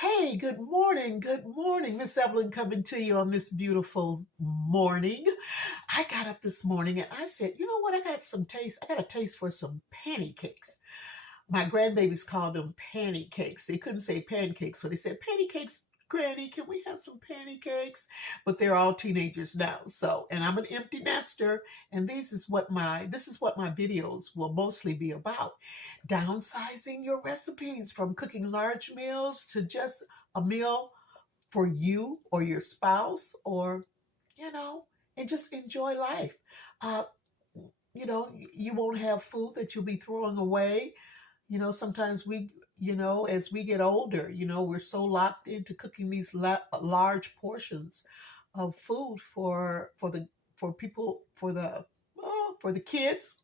Hey, good morning. Good morning. Miss Evelyn coming to you on this beautiful morning. I got up this morning and I said, you know what? I got some taste. I got a taste for some pancakes. My grandbabies called them pancakes. They couldn't say pancakes, so they said pancakes. Granny, can we have some pancakes? But they're all teenagers now. So, and I'm an empty nester, and this is what my videos will mostly be about. Downsizing your recipes from cooking large meals to just a meal for you or your spouse, or you know, and just enjoy life. Uh, you won't have food that you'll be throwing away. Sometimes as we get older, we're so locked into cooking these large portions of food for people for the kids,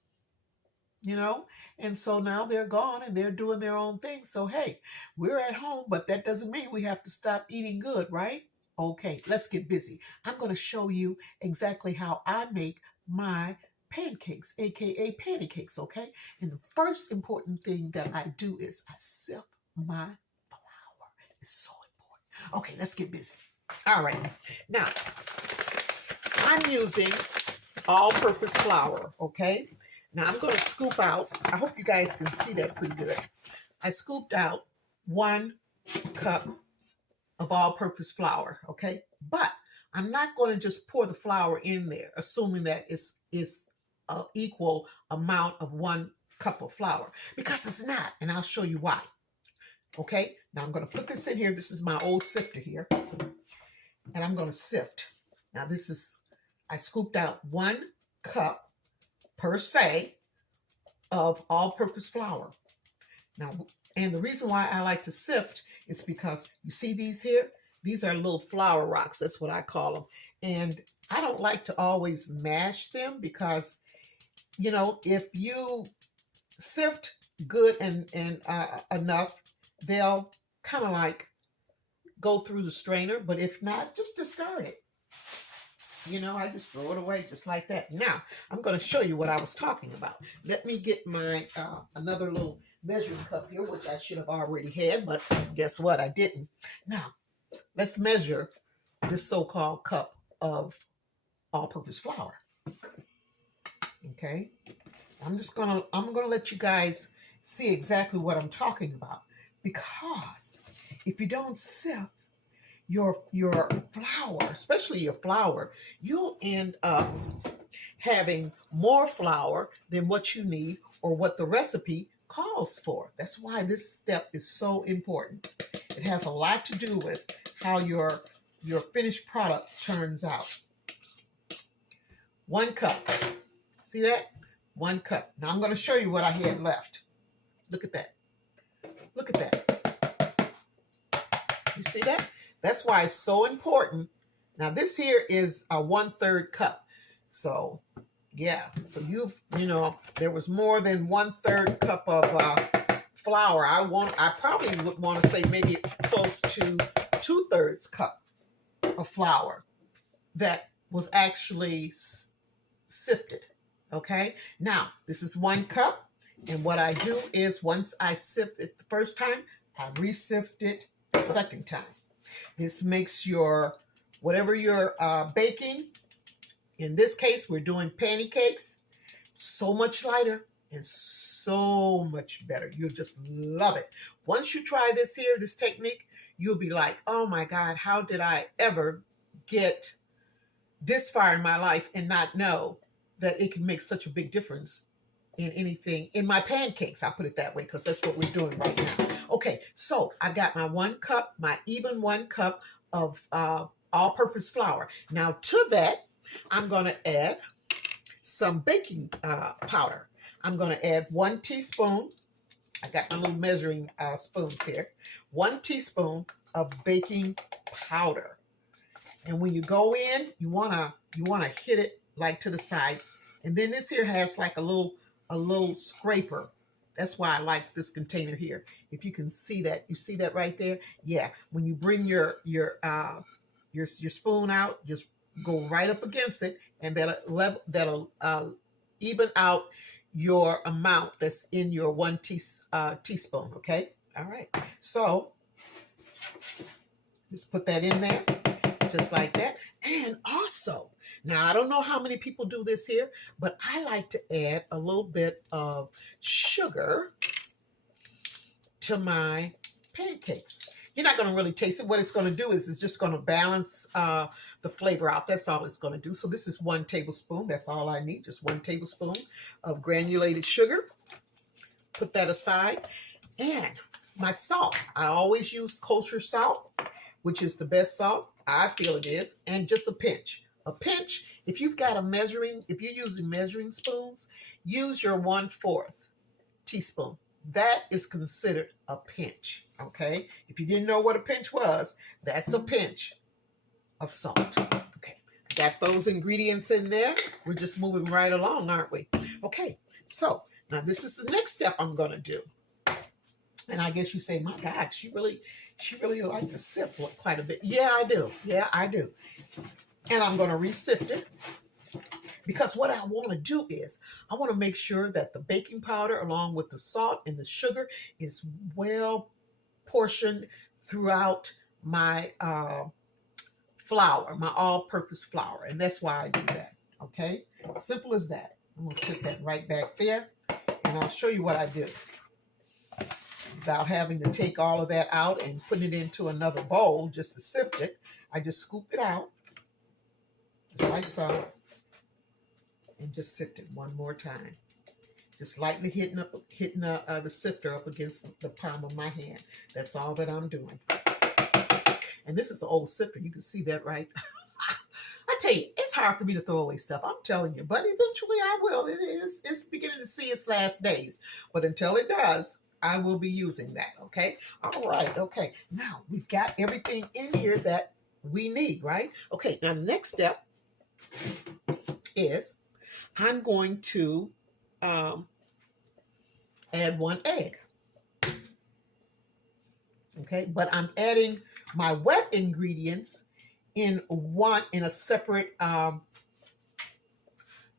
you know. And so now they're gone and they're doing their own thing. So hey, we're at home, but that doesn't mean we have to stop eating good, right? Okay, let's get busy. I'm going to show you exactly how I make my pancakes, aka pancakes, okay? And the first important thing that I do is I sift my flour. It's so important. Okay, let's get busy. All right. Now, I'm using all-purpose flour, okay? Now I'm going to scoop out, I hope you guys can see that pretty good. I scooped out 1 cup of all-purpose flour, okay? But I'm not going to just pour the flour in there, assuming that it's an equal amount of 1 cup of flour, because it's not, and I'll show you why. Okay, now I'm going to put this in here. This is my old sifter here, and I'm going to sift. Now I scooped out 1 cup per se of all-purpose flour. Now, and the reason why I like to sift is because you see these here? These are little flour rocks. That's what I call them. And I don't like to always mash them because, if you sift good and enough, they'll kind of like go through the strainer. But if not, just discard it. I just throw it away just like that. Now, I'm going to show you what I was talking about. Let me get my another little measuring cup here, which I should have already had, but guess what? I didn't. Now, let's measure this so-called cup of all-purpose flour. Okay? I'm gonna let you guys see exactly what I'm talking about, because if you don't sift your flour, especially your flour, you'll end up having more flour than what you need or what the recipe calls for. That's why this step is so important. It has a lot to do with how your finished product turns out. 1 cup. See that? 1 cup. Now I'm going to show you what I had left. Look at that. Look at that. You see that? That's why it's so important. Now this here is a 1/3 cup. So yeah, so there was more than 1/3 cup of flour. I probably would want to say maybe close to 2/3 cup of flour that was actually sifted. Okay, now this is 1 cup, and what I do is once I sift it the first time, I re-sift it the second time. This makes whatever you're baking, in this case we're doing pancakes, so much lighter and so much better. You'll just love it. Once you try this technique, you'll be like, oh my God, how did I ever get this far in my life and not know that it can make such a big difference in anything, in my pancakes. I'll put it that way because that's what we're doing right now. Okay, so I got my 1 cup, my even 1 cup of all-purpose flour. Now to that, I'm going to add some baking powder. I'm going to add 1 teaspoon. I got my little measuring spoons here. 1 teaspoon of baking powder. And when you go in, you wanna hit it like to the sides. And then this here has like a little scraper. That's why I like this container here. If you can see that, you see that right there? Yeah. When you bring your spoon out, just go right up against it, and that'll even out your amount that's in your 1 teaspoon. Okay. All right. So Just put that in there, just like that. And also, now I don't know how many people do this here, but I like to add a little bit of sugar to my pancakes. You're not going to really taste it. What it's going to do is it's just going to balance the flavor out. That's all it's going to do. So this is 1 tablespoon. That's all I need, just 1 tablespoon of granulated sugar. Put that aside. And my salt. I always use kosher salt, which is the best salt. I feel it is. And just a pinch. A pinch, if you've got if you're using measuring spoons, use your 1/4 teaspoon. That is considered a pinch, okay? If you didn't know what a pinch was, that's a pinch of salt. Okay, got those ingredients in there. We're just moving right along, aren't we? Okay, so now this is the next step I'm gonna do. And I guess you say, my God, she really likes to sift quite a bit. Yeah, I do. Yeah, I do. And I'm gonna re-sift it. Because what I want to do is I want to make sure that the baking powder along with the salt and the sugar is well portioned throughout my flour, my all-purpose flour. And that's why I do that. Okay? Simple as that. I'm going to sit that right back there. And I'll show you what I do. Without having to take all of that out and put it into another bowl just to sift it, I just scoop it out. Just like so. And just sift it one more time. Just lightly hitting the sifter up against the palm of my hand. That's all that I'm doing. And this is an old sifter. You can see that, right? I tell you, it's hard for me to throw away stuff. I'm telling you. But eventually I will. It's beginning to see its last days. But until it does, I will be using that, okay? All right, okay. Now, we've got everything in here that we need, right? Okay, now the next step is I'm going to add 1 egg. Okay, but I'm adding my wet ingredients in a separate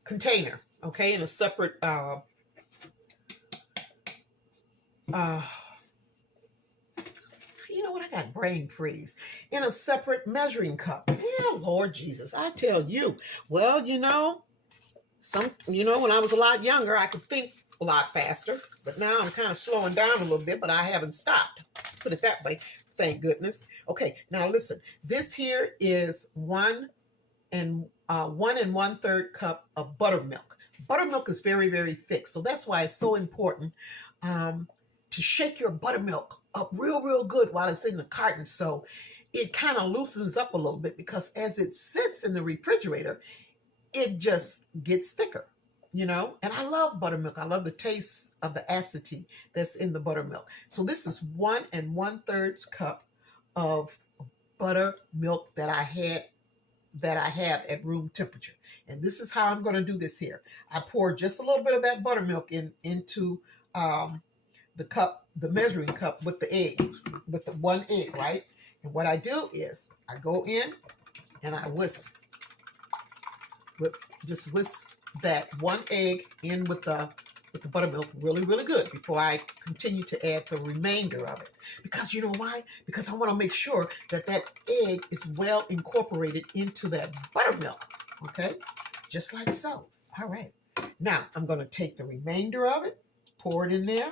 container. Okay, in a separate you know what? I got brain freeze. In a separate measuring cup. Yeah, Lord Jesus, I tell you. Well, when I was a lot younger, I could think a lot faster. But now I'm kind of slowing down a little bit, but I haven't stopped. Put it that way. Thank goodness. Okay, now listen. This here is 1 1/3 cup of buttermilk. Buttermilk is very, very thick, so that's why it's so important to shake your buttermilk up real, real good while it's in the carton, so it kind of loosens up a little bit, because as it sits in the refrigerator, it just gets thicker, And I love buttermilk. I love the taste of the acidity that's in the buttermilk. So this is 1 1/3 cup of buttermilk that I have at room temperature. And this is how I'm going to do this here. I pour just a little bit of that buttermilk into the measuring cup with the egg, with the 1 egg, right? And what I do is I go in and I whisk that 1 egg in with the buttermilk really, really good before I continue to add the remainder of it. Because you know why? Because I want to make sure that egg is well incorporated into that buttermilk. Okay? Just like so. All right. Now, I'm going to take the remainder of it, pour it in there,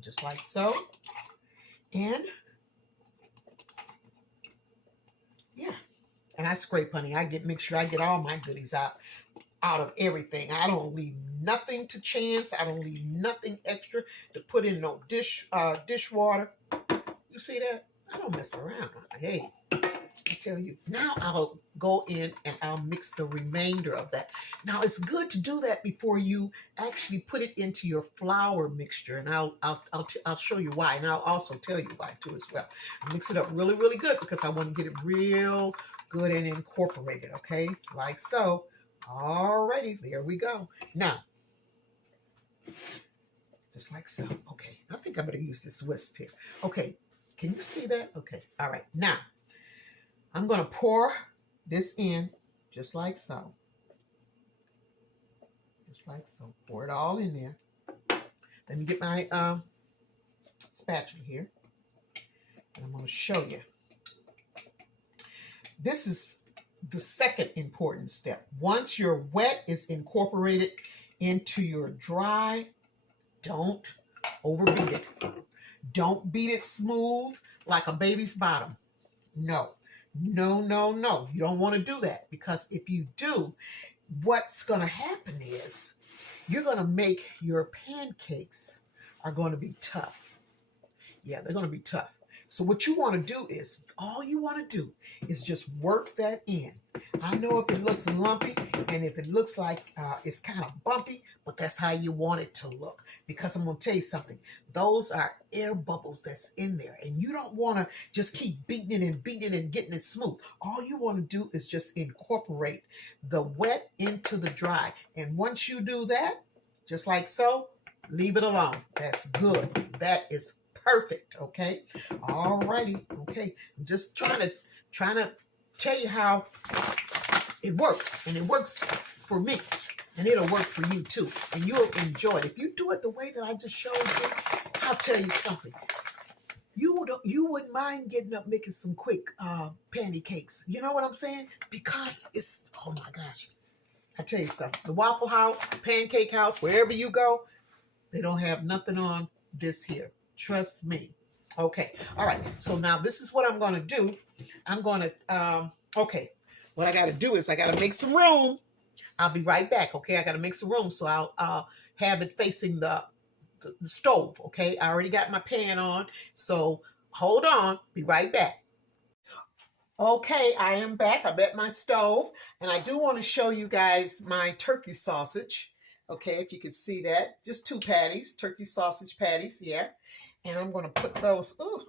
just like so. And, yeah. And I scrape, honey. Make sure I get all my goodies out of everything. I don't leave nothing to chance. I don't leave nothing extra to put in no dishwater. You see that? I don't mess around. Hey, I tell you. Now I'll go in and I'll mix the remainder of that. Now it's good to do that before you actually put it into your flour mixture, and I'll show you why, and I'll also tell you why too as well. Mix it up really, really good because I want to get it real good and incorporated. Okay, like so. Alrighty, there we go. Now, just like so. Okay, I think I'm going to use this whisk here. Okay, can you see that? Okay, all right. Now, I'm going to pour this in just like so. Just like so. Pour it all in there. Let me get my spatula here. I'm going to show you. This is the second important step. Once your wet is incorporated into your dry, don't overbeat it. Don't beat it smooth like a baby's bottom. No, no, no, no. You don't want to do that, because if you do, what's going to happen is you're going to make your pancakes are going to be tough. Yeah, they're going to be tough. So what you want to do is, all you want to do is just work that in. I know if it looks lumpy and if it looks like it's kind of bumpy, but that's how you want it to look. Because I'm going to tell you something. Those are air bubbles that's in there. And you don't want to just keep beating it and getting it smooth. All you want to do is just incorporate the wet into the dry. And once you do that, just like so, leave it alone. That's good. That is perfect. Okay. All righty. Okay. I'm just trying to tell you how it works, and it works for me, and it'll work for you too, and you'll enjoy it. If you do it the way that I just showed you, I'll tell you something. You wouldn't mind getting up making some quick pancakes. You know what I'm saying? Because it's, oh my gosh. I tell you something. The Waffle House, Pancake House, wherever you go, they don't have nothing on this here. Trust me. Okay. All right. So now this is what I'm going to do. I'm going to, okay. What I got to do is I got to make some room. I'll be right back. Okay. I got to make some room. So I'll have it facing the stove. Okay. I already got my pan on. So hold on. Be right back. Okay. I am back. I'm at my stove, and I do want to show you guys my turkey sausage. Okay, if you can see that. Just 2 patties, turkey sausage patties, yeah. And I'm going to put those, oh,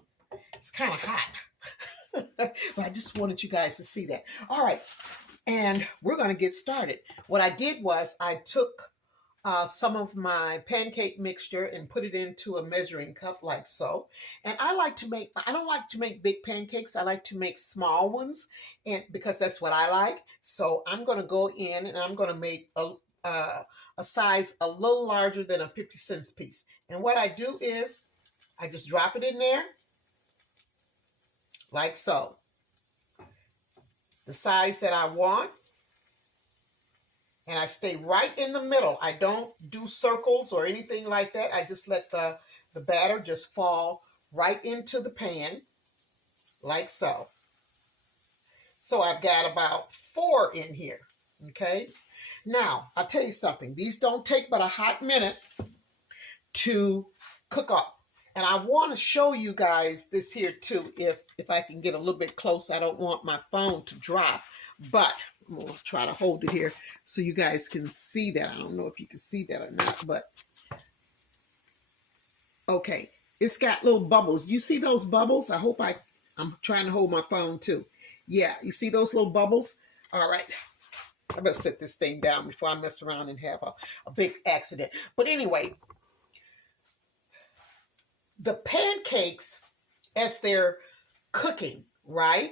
it's kind of hot. But I just wanted you guys to see that. All right, and we're going to get started. What I did was I took some of my pancake mixture and put it into a measuring cup like so. And I don't like to make big pancakes. I like to make small ones, and because that's what I like. So I'm going to go in and I'm going to make a size a little larger than a 50-cent piece. And what I do is I just drop it in there like so. The size that I want. And I stay right in the middle. I don't do circles or anything like that. I just let the batter just fall right into the pan like so. So I've got about 4 in here. Okay. Now, I'll tell you something. These don't take but a hot minute to cook up. And I want to show you guys this here too, if I can get a little bit close. I don't want my phone to drop, but I'm going to try to hold it here so you guys can see that. I don't know if you can see that or not, but okay. It's got little bubbles. You see those bubbles? I hope I'm trying to hold my phone too. Yeah, you see those little bubbles? All right. I better set this thing down before I mess around and have a big accident. But anyway, the pancakes, as they're cooking, right,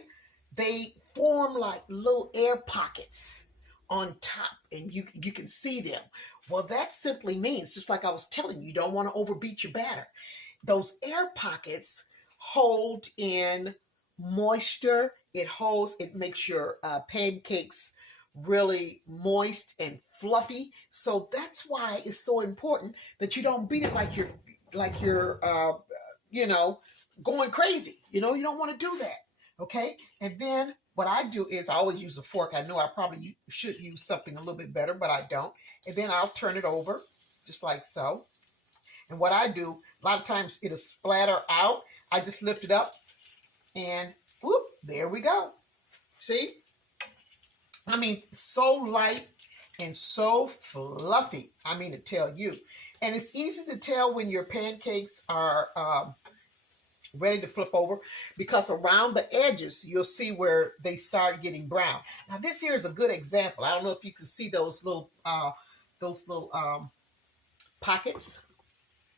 they form like little air pockets on top, and you can see them. Well, that simply means, just like I was telling you, you don't want to overbeat your batter. Those air pockets hold in moisture. It makes your pancakes really moist and fluffy. So that's why it's so important that you don't beat it like you're going crazy. You don't want to do that. Okay. And then what I do is I always use a fork. I know I probably should use something a little bit better, but I don't. And then I'll turn it over just like so. And what I do, a lot of times it'll splatter out. I just lift it up and whoop, there we go. See? I mean, so light and so fluffy. I mean, to tell you. And it's easy to tell when your pancakes are ready to flip over, because around the edges, you'll see where they start getting brown. Now, this here is a good example. I don't know if you can see those little pockets.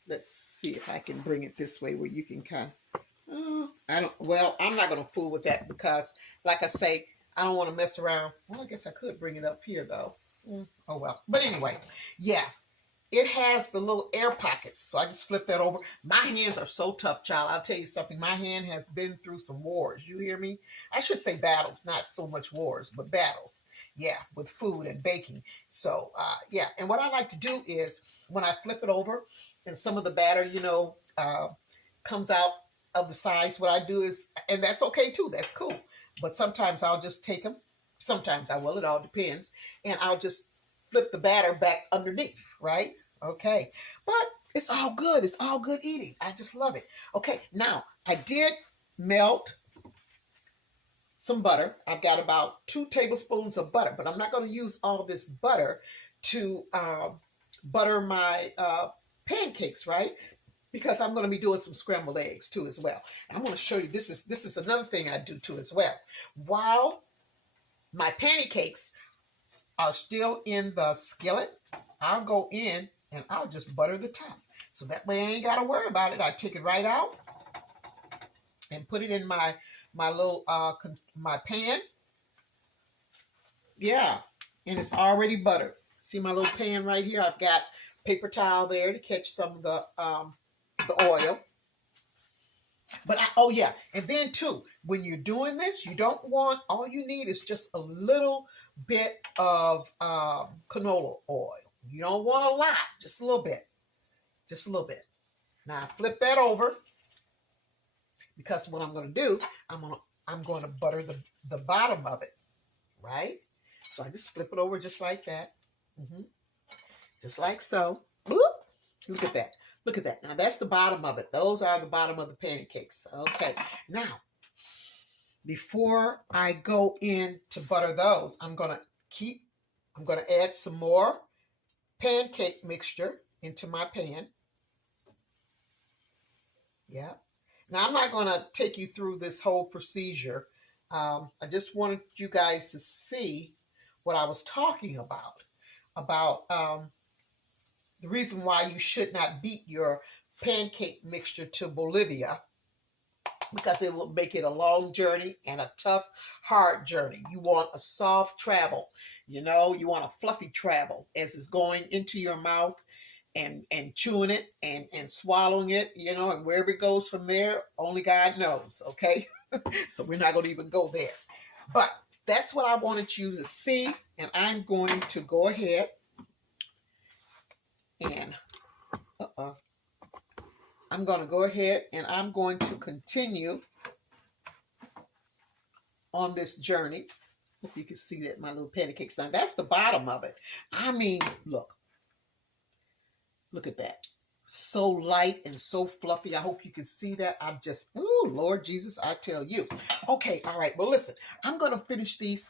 Let's see if I can bring it this way where you can kind of, I'm not going to fool with that because, like I say, I don't want to mess around. Well, I guess I could bring it up here, though. Oh, well. But anyway, yeah. it has the little air pockets. So I just flip that over. My hands are so tough, child. I'll tell you something. My hand has been through some wars. You hear me? I should say battles, not so much wars, but battles. Yeah, with food and baking. So, yeah. And what I like to do is when I flip it over and some of the batter, comes out of the sides, what I do is, and that's okay too. That's cool. But sometimes I'll just take them. Sometimes I will. It all depends. And I'll just flip the batter back underneath, right? Okay. But it's all good. It's all good eating. I just love it. Okay. Now, I did melt some butter. I've got about 2 tablespoons of butter, but I'm not going to use all this butter to butter my pancakes, right? Because I'm going to be doing some scrambled eggs too as well. And I'm going to show you, this is another thing I do too as well. While my pancakes are still in the skillet, I'll go in and I'll just butter the top. So that way I ain't got to worry about it. I take it right out and put it in my little, my pan. Yeah, and it's already buttered. See my little pan right here? I've got paper towel there to catch some of the oil. But oh yeah, and then too, when you're doing this, you don't want, all you need is just a little bit of canola oil. You don't want a lot, just a little bit. Just a little bit. Now I flip that over because what I'm going to do, I'm going to butter the bottom of it, right? So I just flip it over just like that. Just like so. Whoop. Look at that. Look at that. Now that's the bottom of it. Those are the bottom of the pancakes. Okay. Now, before I go in to butter those, I'm going to add some more pancake mixture into my pan. Yeah. Now I'm not going to take you through this whole procedure. I just wanted you guys to see what I was talking about the reason why you should not beat your pancake mixture to Bolivia, because it will make it a long journey and a tough, hard journey. You want a soft travel, you want a fluffy travel as it's going into your mouth and chewing it and swallowing it, and wherever it goes from there, only God knows, okay? So we're not going to even go there. But that's what I wanted you to see, and I'm going to go ahead and I'm going to go ahead and I'm going to continue on this journey. Hope you can see that my little pancakes. Now that's the bottom of it. I mean, look at that. So light and so fluffy. I hope you can see that. I'm just, oh Lord Jesus, I tell you. Okay, all right. Well, listen, I'm going to finish these.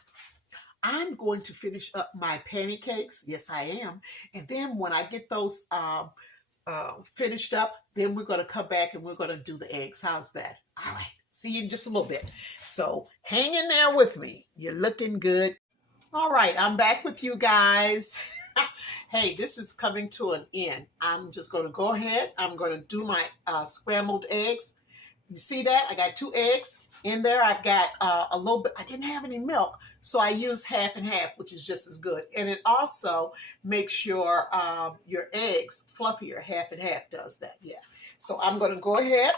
I'm going to finish up my pancakes. Yes, I am. And then when I get those finished up, then we're going to come back and we're going to do the eggs. How's that? All right. See you in just a little bit. So hang in there with me. You're looking good. All right. I'm back with you guys. Hey, this is coming to an end. I'm just going to go ahead. I'm going to do my scrambled eggs. You see that? I got 2 eggs. In there, I've got a little bit. I didn't have any milk, so I used half and half, which is just as good. And it also makes your eggs fluffier. Half and half does that, yeah. So I'm going to go ahead,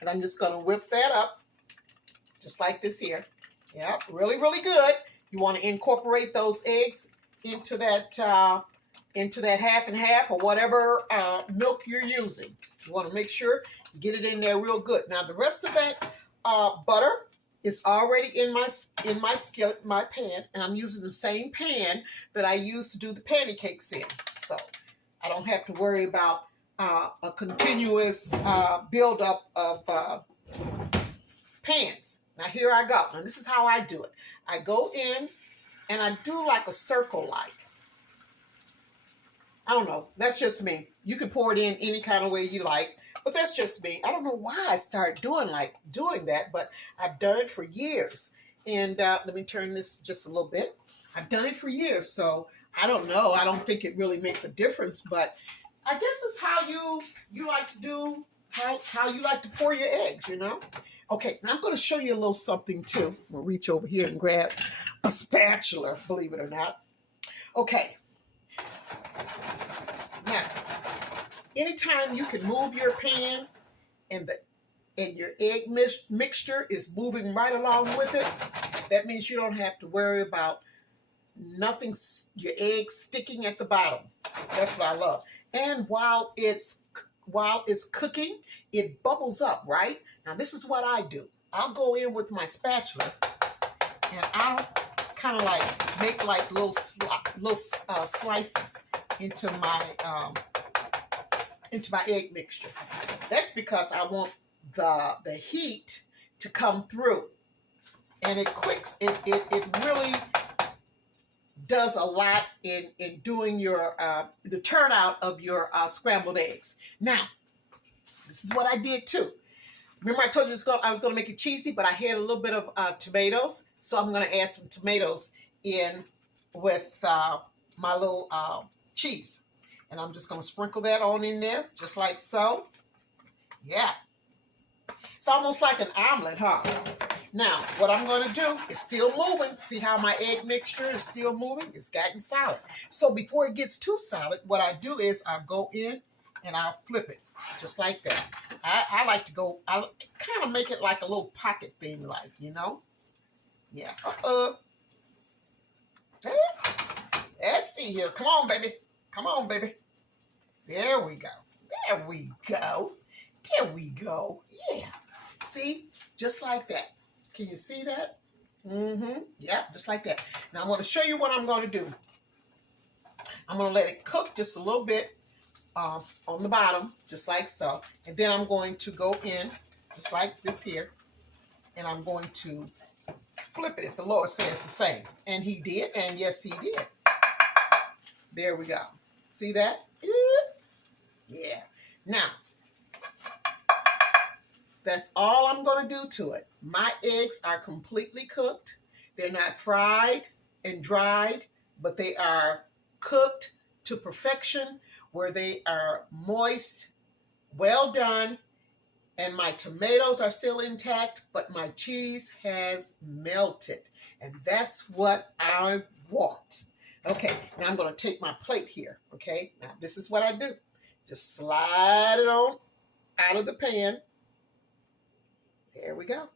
and I'm just going to whip that up, just like this here. Yeah, really, really good. You want to incorporate those eggs into that half and half or whatever milk you're using. You want to make sure you get it in there real good. Now the rest of that butter is already in my skillet, my pan, and I'm using the same pan that I used to do the pancakes in. So I don't have to worry about a continuous buildup of pans. Now here I go. And this is how I do it. I go in and I do like a circle like. I don't know. That's just me. You can pour it in any kind of way you like, but that's just me. I don't know why I started doing that, but I've done it for years. And let me turn this just a little bit. I've done it for years, so I don't know. I don't think it really makes a difference, but I guess it's how you like to do, how you like to pour your eggs, Okay, now I'm going to show you a little something too. I'm going to reach over here and grab a spatula, believe it or not. Okay. Now, anytime you can move your pan and your egg mixture is moving right along with it, that means you don't have to worry about nothing, your eggs sticking at the bottom. That's what I love. And while it's cooking, it bubbles up, right? Now this is what I do. I'll go in with my spatula and I'll kind of like make like little slices into my egg mixture. That's because I want the heat to come through, and it really does a lot in doing your the turnout of your scrambled eggs. Now, this is what I did too. Remember I told you I was going to make it cheesy, but I had a little bit of tomatoes, so I'm going to add some tomatoes in with my little cheese. And I'm just going to sprinkle that on in there, just like so. Yeah. It's almost like an omelet, huh? Now, what I'm going to do is still moving. See how my egg mixture is still moving? It's gotten solid. So before it gets too solid, what I do is I'll go in and I'll flip it, just like that. I like to go, I kind of make it like a little pocket thing, like, you know? Yeah. Let's see here. Come on, baby. Come on, baby. There we go. There we go. There we go. Yeah. See? Just like that. Can you see that? Mm-hmm. Yeah, just like that. Now I'm going to show you what I'm going to do. I'm going to let it cook just a little bit on the bottom, just like so. And then I'm going to go in, just like this here, and I'm going to flip it if the Lord says the same. And he did, and yes, he did. There we go. See that? Yeah. Now, that's all I'm going to do to it. My eggs are completely cooked. They're not fried and dried, but they are cooked to perfection, where they are moist, well done, and my tomatoes are still intact, but my cheese has melted. And that's what I want. Okay, now I'm going to take my plate here, okay? Now, this is what I do. Just slide it on out of the pan. There we go.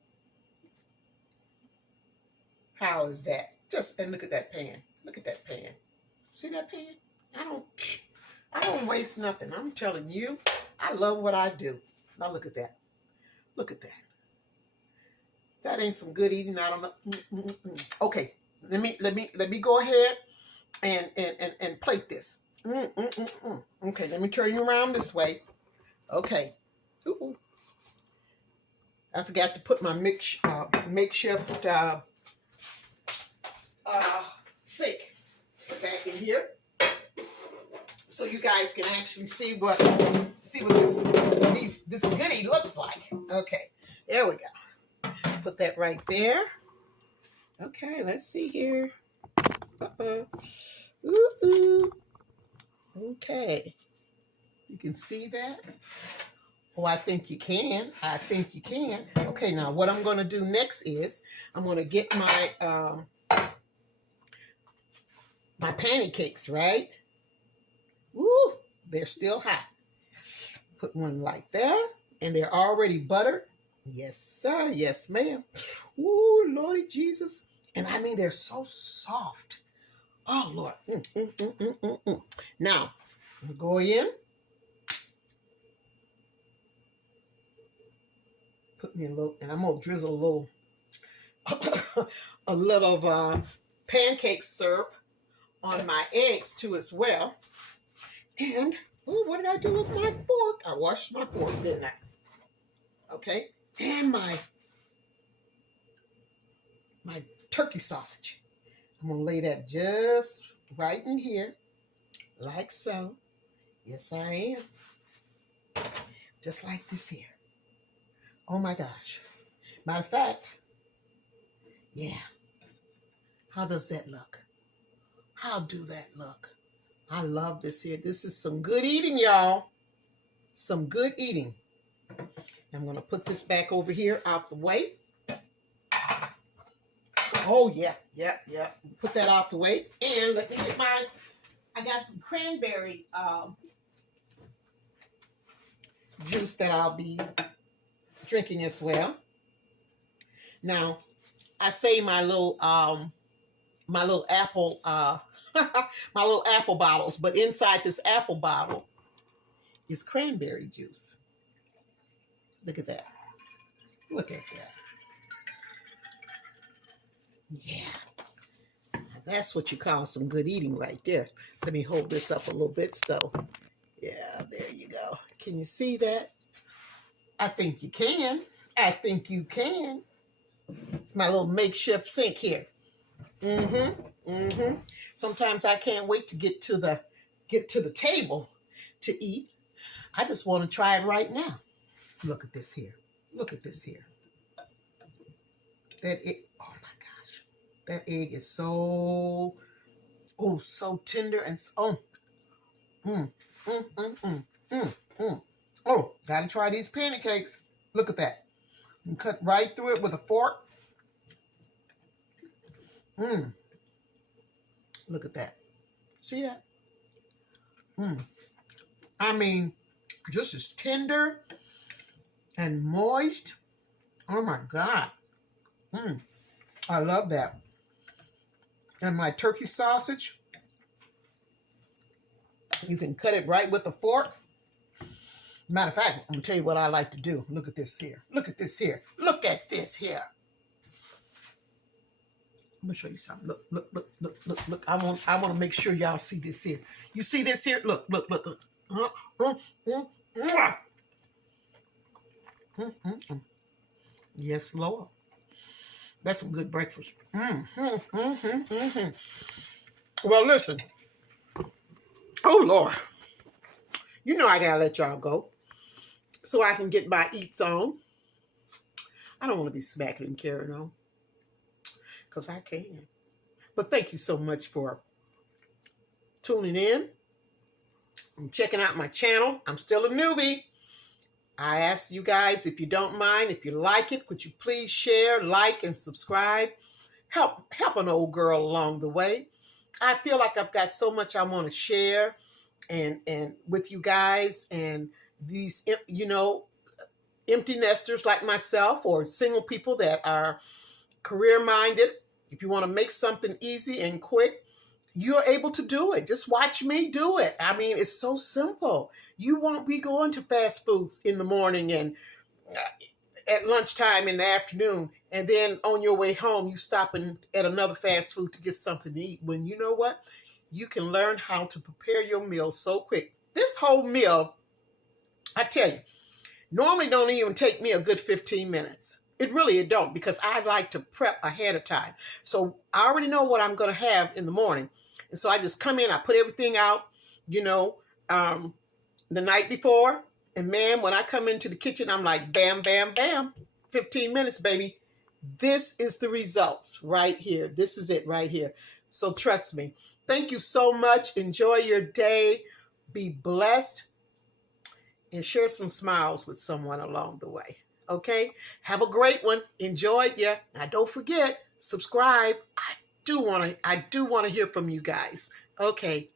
How is that? And look at that pan. Look at that pan. See that pan? I don't waste nothing. I'm telling you, I love what I do. Now look at that. Look at that. That ain't some good eating. I don't know. Okay, let me go ahead and plate this. Okay, let me turn you around this way. Okay. Ooh. I forgot to put my makeshift sink back in here, so you guys can actually see what this goodie looks like. Okay, there we go. Put that right there. Okay, let's see here. Ooh. Okay, you can see that. Oh, I think you can. I think you can. Okay, now what I'm going to do next is I'm going to get my my pancakes, right? Woo, they're still hot. Put one like there, and they're already buttered. Yes, sir. Yes, ma'am. Ooh, Lordy Jesus. And I mean, they're so soft. Oh, Lord. Now, I'm going in. Put me a little, and I'm going to drizzle a little pancake syrup on my eggs too as well. And, ooh, what did I do with my fork? I washed my fork, didn't I? Okay. And my turkey sausage. I'm going to lay that just right in here, like so. Yes, I am. Just like this here. Oh, my gosh. Matter of fact, yeah. How does that look? How do that look? I love this here. This is some good eating, y'all. Some good eating. I'm going to put this back over here out the way. Oh, yeah. Put that out the way. And let me get I got some cranberry juice that I'll be drinking as well. Now, I say my little apple my little apple bottles, but inside this apple bottle is cranberry juice. Look at that. Look at that. Yeah. That's what you call some good eating right there. Let me hold this up a little bit. So, yeah, there you go. Can you see that? I think you can. I think you can. It's my little makeshift sink here. Sometimes I can't wait to get to the table to eat. I just want to try it right now. Look at this here. Look at this here. That egg, oh my gosh. That egg is so tender and so, Oh, gotta try these pancakes. Look at that. You cut right through it with a fork. Look at that. See that? I mean, just as tender and moist. Oh my God. I love that. And my turkey sausage. You can cut it right with a fork. Matter of fact, I'm gonna tell you what I like to do. Look at this here. Look at this here. Look at this here. I'm gonna show you something. Look. I want to make sure y'all see this here. You see this here? Look. Yes, Lord. That's some good breakfast. Well, listen. Oh, Lord. You know I gotta let y'all go so I can get my eats on. I don't want to be smacking and carrying on because I can. But thank you so much for tuning in and checking out my channel. I'm still a newbie. I ask you guys, if you don't mind, if you like it, would you please share, like, and subscribe? Help an old girl along the way. I feel like I've got so much I want to share and with you guys, and these, you know, empty nesters like myself, or single people that are career minded. If you want to make something easy and quick, you're able to do it. Just watch me do it. I mean, it's so simple. You won't be going to fast foods in the morning and at lunchtime in the afternoon, and then on your way home, you stopping at another fast food to get something to eat. When you know what? You can learn how to prepare your meal so quick. This whole meal, I tell you, normally don't even take me a good 15 minutes. It don't, because I like to prep ahead of time. So I already know what I'm going to have in the morning. And so I just come in, I put everything out, you know, the night before. And man, when I come into the kitchen, I'm like, bam, bam, bam. 15 minutes, baby. This is the results right here. This is it right here. So trust me. Thank you so much. Enjoy your day. Be blessed. And share some smiles with someone along the way. Okay? Have a great one. Enjoyed ya. Now don't forget, subscribe. I do want to hear from you guys. Okay.